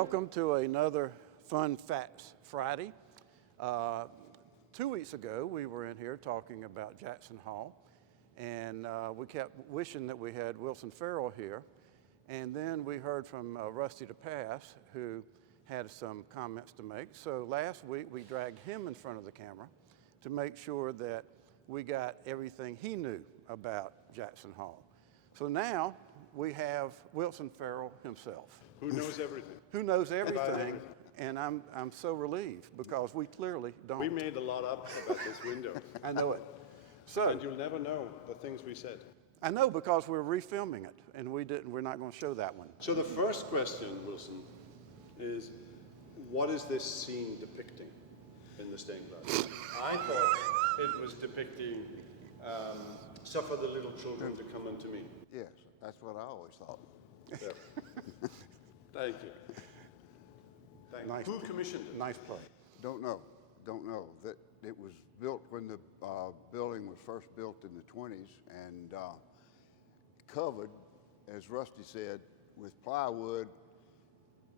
welcome to another Fun Facts Friday. 2 weeks ago, we were in here talking about Jackson Hall, and we kept wishing that we had Wilson Farrell here. And then we heard from Rusty DePass, who had some comments to make. So last week, we dragged him in front of the camera to make sure that we got everything he knew about Jackson Hall. So now we have Wilson Farrell himself. Who knows everything. Who knows everything, and I'm so relieved because we clearly don't. We made a lot up about this window. I know it. So, And you'll never know the things we said. I know because we're refilming it, and we're not going to show that one. So the first question, Wilson, is what is this scene depicting in the stained glass? I thought it was depicting suffer the little children to come unto me. Yes, that's what I always thought. Yeah. Thank you. Thank Nice. you. Who commissioned it? Nice play. Don't know. That it was built when the building was first built in the 20s and covered, as Rusty said, with plywood.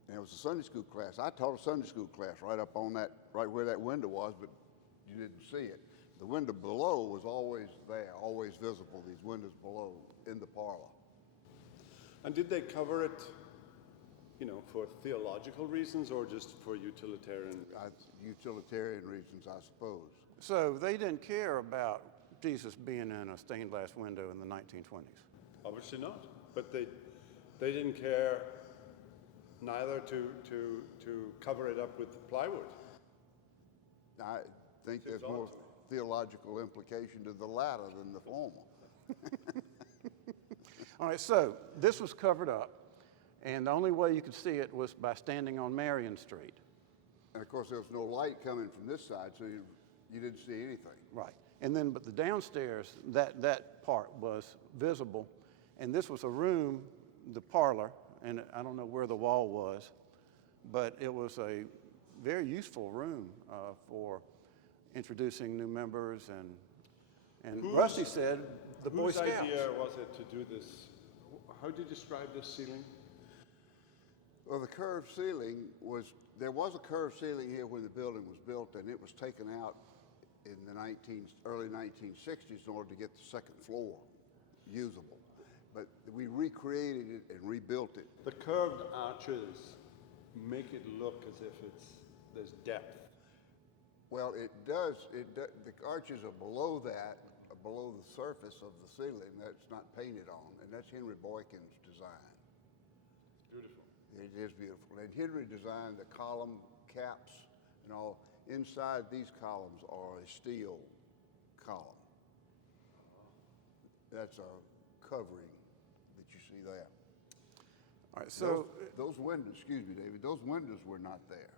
And it was a Sunday school class. I taught a Sunday school class right up on that, right where that window was, but you didn't see it. The window below was always there, always visible, these windows below in the parlor. And did they cover it, for theological reasons or just for utilitarian? Utilitarian reasons, I suppose. So they didn't care about Jesus being in a stained glass window in the 1920s. Obviously not. But they didn't care neither to cover it up with plywood. I think there's more theological implication to the latter than the former. All right, so this was covered up, and the only way you could see it was by standing on Marion Street. And of course, there was no light coming from this side, so you didn't see anything. Right. And then, but the downstairs, that part was visible, and this was a room, the parlor, and I don't know where the wall was, but it was a very useful room for introducing new members, and Rusty said the Boy Scouts. Whose idea was it to do this? How do you describe this ceiling? Well, the curved ceiling there was a curved ceiling here when the building was built, and it was taken out in the early 1960s in order to get the second floor usable. But we recreated it and rebuilt it. The curved arches make it look as if there's depth. Well, it does. The arches are below that, below the surface of the ceiling. That's not painted on, and that's Henry Boykin's design. Beautiful. It is beautiful. And Henry designed the column caps and all. Inside these columns are a steel column. That's a covering that you see there. All right, so those windows, excuse me, David, those windows were not there.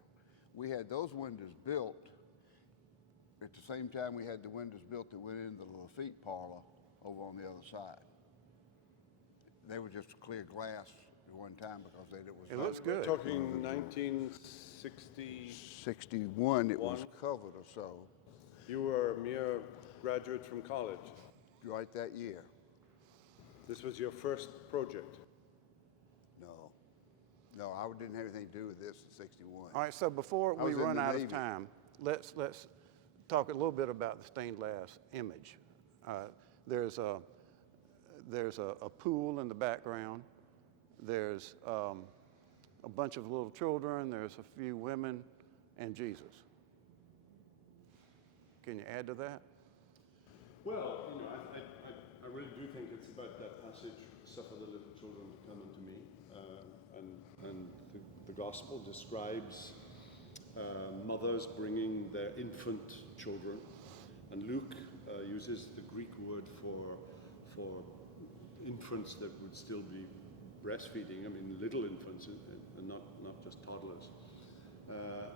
We had those windows built at the same time we had the windows built that went into the Lafitte parlor over on the other side. They were just clear glass at one time because it looks good. We're talking 1960. 61, it was covered or so. You were a mere graduate from college. Right that year. This was your first project. No, I didn't have anything to do with this in 61. All right, so before we run out of time, let's talk a little bit about the stained glass image. There's a pool in the background. There's a bunch of little children. There's a few women and Jesus. Can you add to that? Well, I really do think it's about that passage, suffer the little children to come unto me. And the gospel describes mothers bringing their infant children. And Luke uses the Greek word for infants that would still be breastfeeding. I mean, little infants and not just toddlers.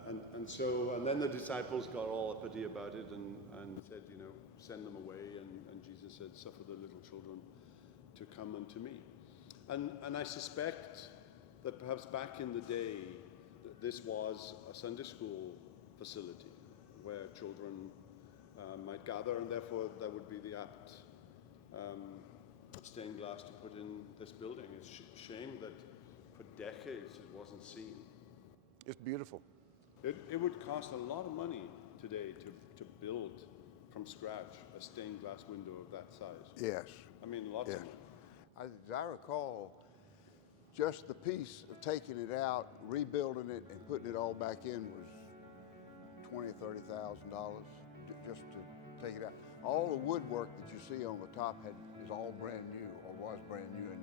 And then the disciples got all uppity about it and said, send them away. And Jesus said, suffer the little children to come unto me. And I suspect that perhaps back in the day, this was a Sunday school facility where children might gather, and therefore that would be the apt stained glass to put in this building. It's a shame that for decades it wasn't seen. It's beautiful. It would cost a lot of money today to build from scratch a stained glass window of that size. Yes. I mean, lots of Yes. money. As I recall, just the piece of taking it out, rebuilding it, and putting it all back in was $20,000 or $30,000 just to take it out. All the woodwork that you see on the top is all brand new, or was brand new in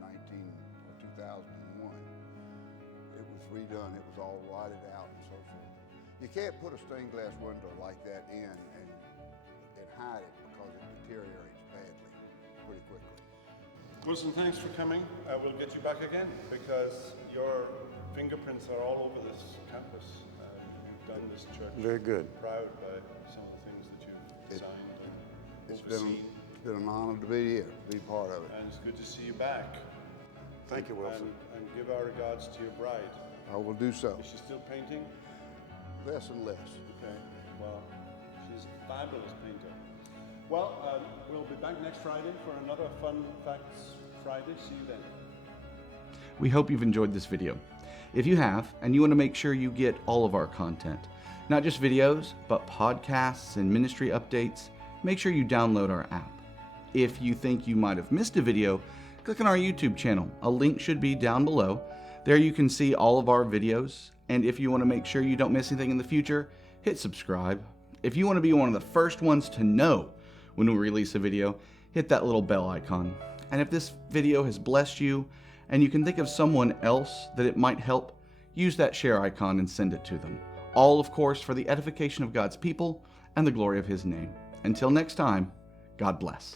2001. It was redone. It was all rotted out and so forth. You can't put a stained glass window like that in and hide it because it deteriorates badly pretty quickly. Wilson, thanks for coming. We'll get you back again because your fingerprints are all over this campus. You've done this church Very good. proud by some of the things that you've signed and It's overseen. been an honor to be here, to be part of it. And it's good to see you back. Thank you, Wilson. And give our regards to your bride. I will do so. Is she still painting? Less and less. Okay, well, she's a fabulous painter. Well, we'll be back next Friday for another Fun Facts Friday. See you then. We hope you've enjoyed this video. If you have, and you want to make sure you get all of our content, not just videos, but podcasts and ministry updates, make sure you download our app. If you think you might have missed a video, click on our YouTube channel. A link should be down below. There you can see all of our videos. And if you want to make sure you don't miss anything in the future, hit subscribe. If you want to be one of the first ones to know when we release a video, hit that little bell icon. And if this video has blessed you and you can think of someone else that it might help, use that share icon and send it to them. All, of course, for the edification of God's people and the glory of His name. Until next time, God bless.